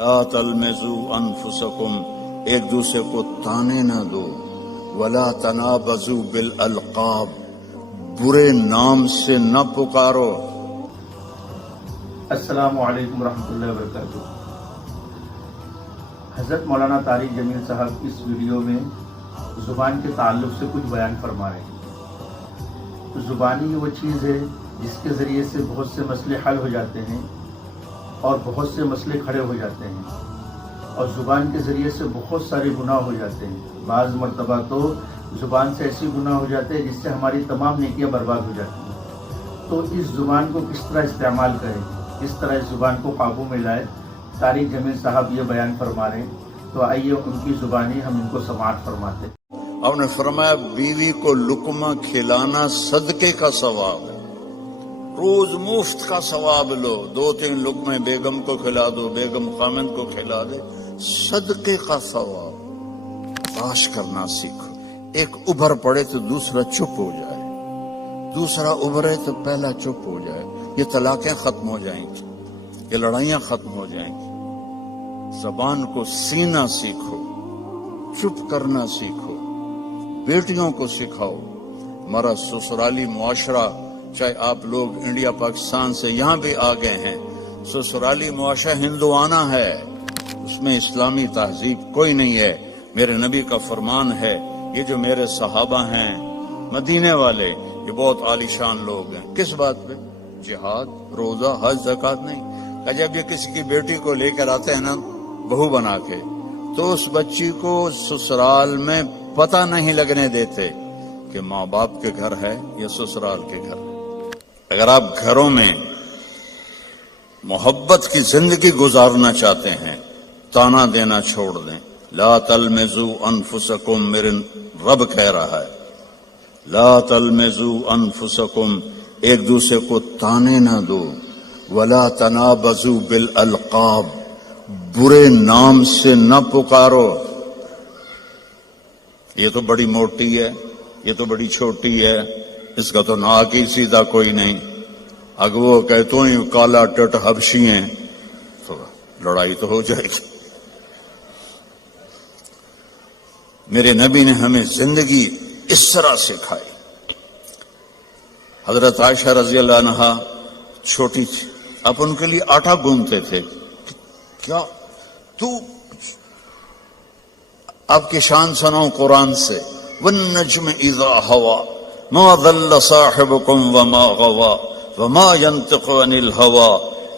لا تلمزوا انفسکم، ایک دوسرے کو تانے نہ دو، ولا تنابزوا بالالقاب، برے نام سے نہ پکارو۔ السلام علیکم ورحمۃ اللہ وبرکاتہ۔ حضرت مولانا طارق جمیل صاحب اس ویڈیو میں زبان کے تعلق سے کچھ بیان فرما رہے ہیں۔ زبانی وہ چیز ہے جس کے ذریعے سے بہت سے مسئلے حل ہو جاتے ہیں اور بہت سے مسئلے کھڑے ہو جاتے ہیں، اور زبان کے ذریعے سے بہت سارے گناہ ہو جاتے ہیں۔ بعض مرتبہ تو زبان سے ایسی گناہ ہو جاتے ہیں جس سے ہماری تمام نیکیاں برباد ہو جاتی ہیں۔ تو اس زبان کو کس طرح استعمال کریں، کس طرح اس زبان کو قابو میں لائے، طارق جمیل صاحب یہ بیان فرما رہے ہیں۔ تو آئیے ان کی زبانی ہم ان کو سماعت فرماتے ہیں۔ آپ نے فرمایا بیوی کو لقمہ کھلانا صدقے کا ثواب ہے، روز مفت کا ثواب لو، 2-3 لقمے بیگم کو کھلا دو، بیگم خامند کو کھلا دے، صدقے کا ثواب۔ باش کرنا سیکھو، ایک ابھر پڑے تو دوسرا چپ ہو جائے، دوسرا ابھرے تو پہلا چپ ہو جائے، یہ طلاقیں ختم ہو جائیں گی، یہ لڑائیاں ختم ہو جائیں گی۔ زبان کو سینا سیکھو، چپ کرنا سیکھو، بیٹیوں کو سکھاؤ۔ ہمارا سسرالی معاشرہ، چاہے آپ لوگ انڈیا پاکستان سے یہاں بھی آ گئے ہیں، سسرالی معاشرہ ہندوانہ ہے، اس میں اسلامی تہذیب کوئی نہیں ہے۔ میرے نبی کا فرمان ہے، یہ جو میرے صحابہ ہیں مدینے والے، یہ بہت عالی شان لوگ ہیں۔ کس بات پہ؟ جہاد، روزہ، حج، زکوٰۃ نہیں۔ کہ جب یہ کسی کی بیٹی کو لے کر آتے ہیں نا بہو بنا کے، تو اس بچی کو سسرال میں پتہ نہیں لگنے دیتے کہ ماں باپ کے گھر ہے یا سسرال کے گھر ہے۔ اگر آپ گھروں میں محبت کی زندگی گزارنا چاہتے ہیں، تانا دینا چھوڑ دیں۔ لا تلمزوا انفسکم، میرے رب کہہ رہا ہے، لا تلمزوا انفسکم، ایک دوسرے کو تانے نہ دو، ولا تنابزوا بالالقاب، برے نام سے نہ پکارو۔ یہ تو بڑی موٹی ہے، یہ تو بڑی چھوٹی ہے، اس کا تو ناک ہی سیدھا کوئی نہیں، اگر وہ کہ تو ہی کالا ٹٹ حبشی ہیں تو لڑائی تو ہو جائے گی۔ میرے نبی نے ہمیں زندگی اس طرح سکھائی۔ حضرت عائشہ رضی اللہ عنہا چھوٹی تھی، اب ان کے لیے آٹا گوندتے تھے۔ کیا تو آپ کی شان سناؤں قرآن سے، والنجم اذا ہوا ما ضل صاحبكم وما غوا وما ينطق عن الهوى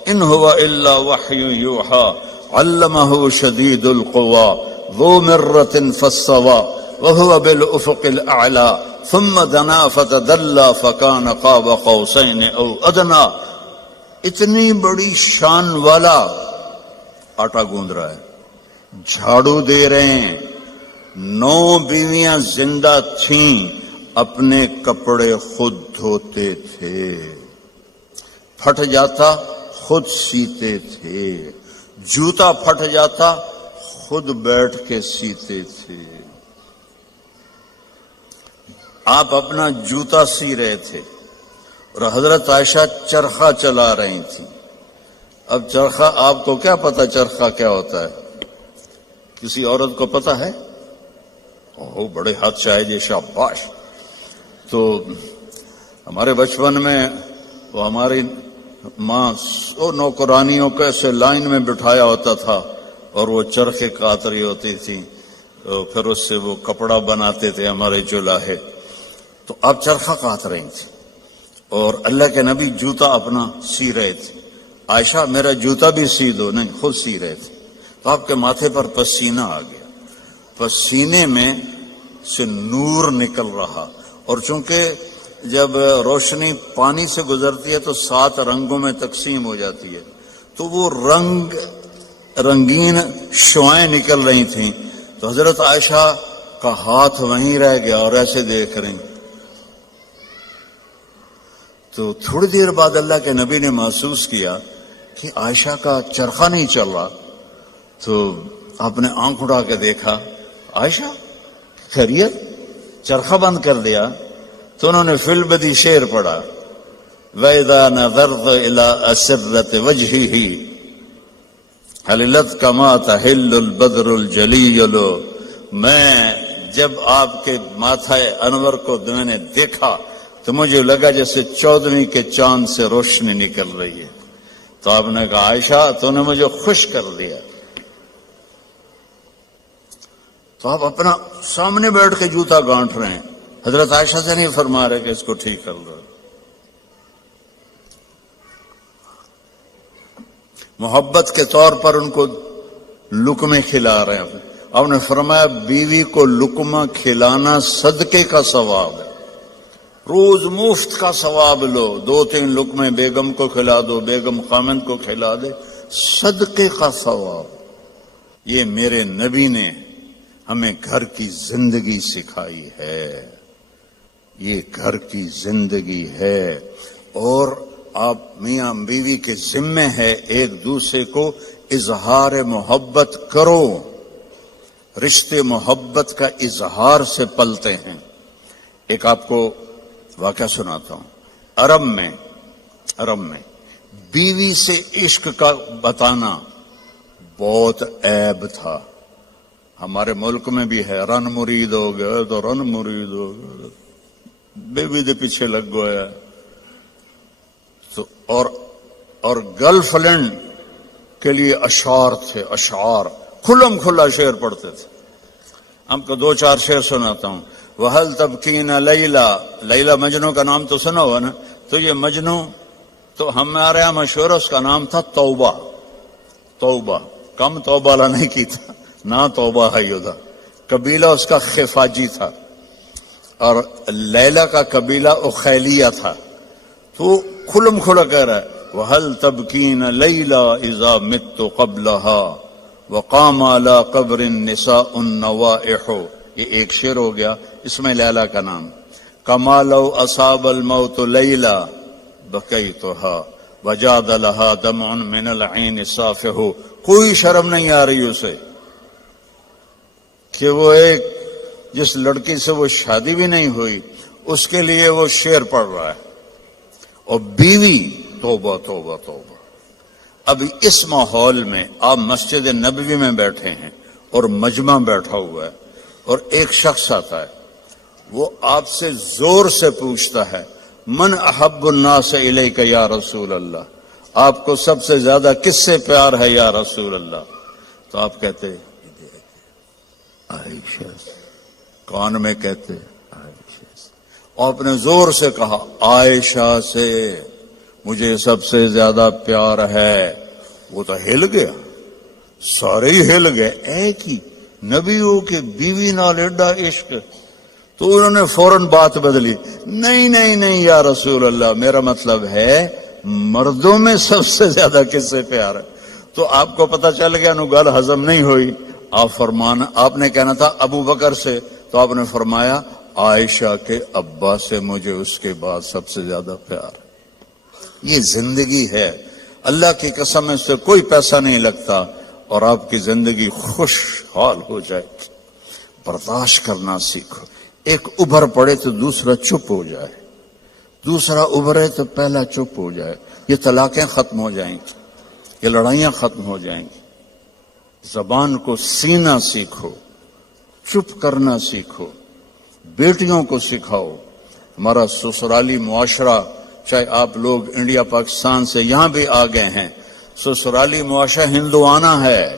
ان هو الا وحي يوحى علمه شديد القوى ذو مرة فاستوى وهو بالافق الاعلى ثم دنا فتدلى فكان قاب قوسين او ادنى۔ اتنی بڑی شان والا آٹا گوندھ رہا ہے، جھاڑو دے رہے ہیں۔ 9 بیویاں زندہ تھیں، اپنے کپڑے خود دھوتے تھے، پھٹ جاتا خود سیتے تھے، جوتا پھٹ جاتا خود بیٹھ کے سیتے تھے۔ آپ اپنا جوتا سی رہے تھے اور حضرت عائشہ چرخہ چلا رہی تھی۔ اب چرخہ، آپ کو کیا پتا چرخہ کیا ہوتا ہے؟ کسی عورت کو پتا ہے؟ اوہ بڑے ہاتھ شاہد، شاباش۔ تو ہمارے بچپن میں وہ ہماری ماں نوکرانیوں کو ایسے لائن میں بٹھایا ہوتا تھا اور وہ چرخے کاٹ رہی ہوتی تھی، پھر اس سے وہ کپڑا بناتے تھے ہمارے جولاہے۔ تو آپ چرخہ کاٹ رہی تھی اور اللہ کے نبی جوتا اپنا سی رہے تھے۔ عائشہ میرا جوتا بھی سی دو، نہیں خود سی رہے تھے۔ تو آپ کے ماتھے پر پسینہ آ گیا، پسینے میں سے نور نکل رہا، اور چونکہ جب روشنی پانی سے گزرتی ہے تو 7 رنگوں میں تقسیم ہو جاتی ہے، تو وہ رنگین شعائیں نکل رہی تھیں۔ تو حضرت عائشہ کا ہاتھ وہیں رہ گیا اور ایسے دیکھ رہی۔ تو تھوڑی دیر بعد اللہ کے نبی نے محسوس کیا کہ عائشہ کا چرخہ نہیں چل رہا، تو آپ نے آنکھ اٹھا کے دیکھا، عائشہ خیریت؟ چرخہ بند کر دیا؟ تو انہوں نے فی البدی شعر پڑھا، وَإِذَا نَظَرْتَ إِلَىٰ أَسِرَّةِ وَجْهِهِ حللت کما تحل البدر الجلیل، میں جب آپ کے ماتھا انور کو میں نے دیکھا تو مجھے لگا جیسے 14ویں کے چاند سے روشنی نکل رہی ہے. تو آپ نے کہا عائشہ تو نے مجھے خوش کر دیا. تو آپ اپنا سامنے بیٹھ کے جوتا گانٹ رہے ہیں، حضرت عائشہ سے نہیں فرما رہے کہ اس کو ٹھیک کر لو. محبت کے طور پر ان کو لقمے کھلا رہے ہیں. آپ نے فرمایا بیوی کو لقمہ کھلانا صدقے کا ثواب ہے. روز مفت کا ثواب لو، 2-3 لقمے بیگم کو کھلا دو، بیگم خامند کو کھلا دے، صدقے کا ثواب. یہ میرے نبی نے ہمیں گھر کی زندگی سکھائی ہے، یہ گھر کی زندگی ہے. اور آپ میاں بیوی کے ذمے ہے ایک دوسرے کو اظہار محبت کرو. رشتے محبت کا اظہار سے پلتے ہیں. ایک آپ کو واقعہ سناتا ہوں. عرب میں بیوی سے عشق کا بتانا بہت عیب تھا. ہمارے ملک میں بھی ہے، رن مرید ہو گئے تو رن مرید ہو گئے، بیوی دے پیچھے لگ گیا. تو اور گرل فرینڈ کے لیے اشعار تھے، اشعار کھلم کھلا شعر پڑھتے تھے. ہم کو 2-4 شعر سناتا ہوں. وَهَلْ تَبْكِينَ لَيْلَا، لیلا مجنو کا نام تو سنا ہوا نا. تو یہ مجنو تو ہمارے یہاں مشہور، اس کا نام تھا توبہ. توبہ کم توبہ والا نہیں کی تھا، نہ توبہ ہے یودا. قبیلہ اس کا خفاجی تھا اور لیلا کا قبیلہ اخیلیہ تھا. تو کھلم کھلا کہہ رہا ہے وَهَلْ تَبْكِينَ لَيْلَا إِذَا مِتُّ قَبْلَهَا وَقَامَ عَلَى قَبْرِ النِّسَاءُ النَّوَائِحُ. یہ ایک شعر ہو گیا، اس میں لیلا کا نام. كَمَا لَوْ أَصَابَ الْمَوْتُ لَيْلَا بَكَيْتُهَا وَجَادَ لَهَا دَمْعٌ مِّنَ الْعَيْنِ صَافِحُ. کوئی شرم نہیں آ رہی اسے کہ وہ ایک جس لڑکی سے وہ شادی بھی نہیں ہوئی اس کے لیے وہ شعر پڑھ رہا ہے. اور بیوی توبہ توبہ توبہ. اب اس ماحول میں آپ مسجد نبوی میں بیٹھے ہیں اور مجمع بیٹھا ہوا ہے اور ایک شخص آتا ہے، وہ آپ سے زور سے پوچھتا ہے من احب الناس الیک یا رسول اللہ، آپ کو سب سے زیادہ کس سے پیار ہے یا رسول اللہ؟ تو آپ کہتے عائشہ. کان میں کہتے عائشہ. آپ نے زور سے کہا عائشہ سے مجھے سب سے زیادہ پیار ہے. وہ تو ہل گیا، سارے ہی ہل گئے. ایک ہی نبیوں کے بیوی نال ایڈا عشق. تو انہوں نے فوراً بات بدلی، نہیں نہیں نہیں یا رسول اللہ، میرا مطلب ہے مردوں میں سب سے زیادہ کس سے پیار ہے. تو آپ کو پتہ چل گیا نو گل ہضم نہیں ہوئی. آپ نے کہنا تھا ابو بکر سے، تو آپ نے فرمایا عائشہ کے ابا سے مجھے اس کے بعد سب سے زیادہ پیار. یہ زندگی ہے، اللہ کی قسم اس سے کوئی پیسہ نہیں لگتا اور آپ کی زندگی خوشحال ہو جائے. برداشت کرنا سیکھو. ایک ابھر پڑے تو دوسرا چپ ہو جائے، دوسرا ابھرے تو پہلا چپ ہو جائے. یہ طلاقیں ختم ہو جائیں گی، یہ لڑائیاں ختم ہو جائیں گی. زبان کو سینا سیکھو، چپ کرنا سیکھو. بیٹیوں کو سکھاؤ. ہمارا سسرالی معاشرہ، چاہے آپ لوگ انڈیا پاکستان سے یہاں بھی آ گئے ہیں، سسرالی معاشرہ ہندوانہ ہے،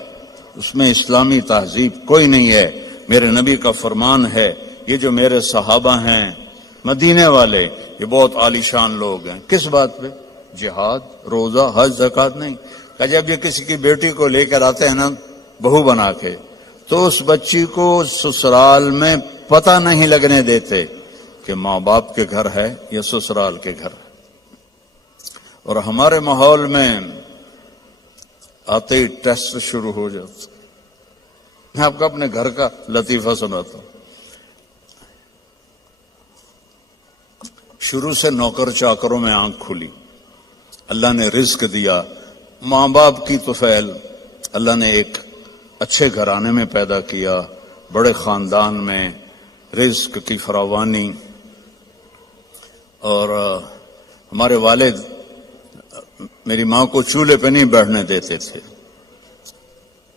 اس میں اسلامی تہذیب کوئی نہیں ہے. میرے نبی کا فرمان ہے، یہ جو میرے صحابہ ہیں مدینے والے، یہ بہت عالی شان لوگ ہیں. کس بات پہ؟ جہاد، روزہ، حج، زکوٰۃ نہیں. کہ جب یہ کسی کی بیٹی کو لے کر آتے ہیں نا بہو بنا کے، تو اس بچی کو سسرال میں پتہ نہیں لگنے دیتے کہ ماں باپ کے گھر ہے یا سسرال کے گھر ہے. اور ہمارے ماحول میں آتے ہی ٹیسٹ شروع ہو جاتا. میں آپ کو اپنے گھر کا لطیفہ سناتا ہوں. شروع سے نوکر چاکروں میں آنکھ کھلی، اللہ نے رزق دیا. ماں باپ کی طفیل، اللہ نے ایک اچھے گھرانے میں پیدا کیا، بڑے خاندان میں، رزق کی فراوانی. اور ہمارے والد میری ماں کو چولہے پہ نہیں بیٹھنے دیتے تھے.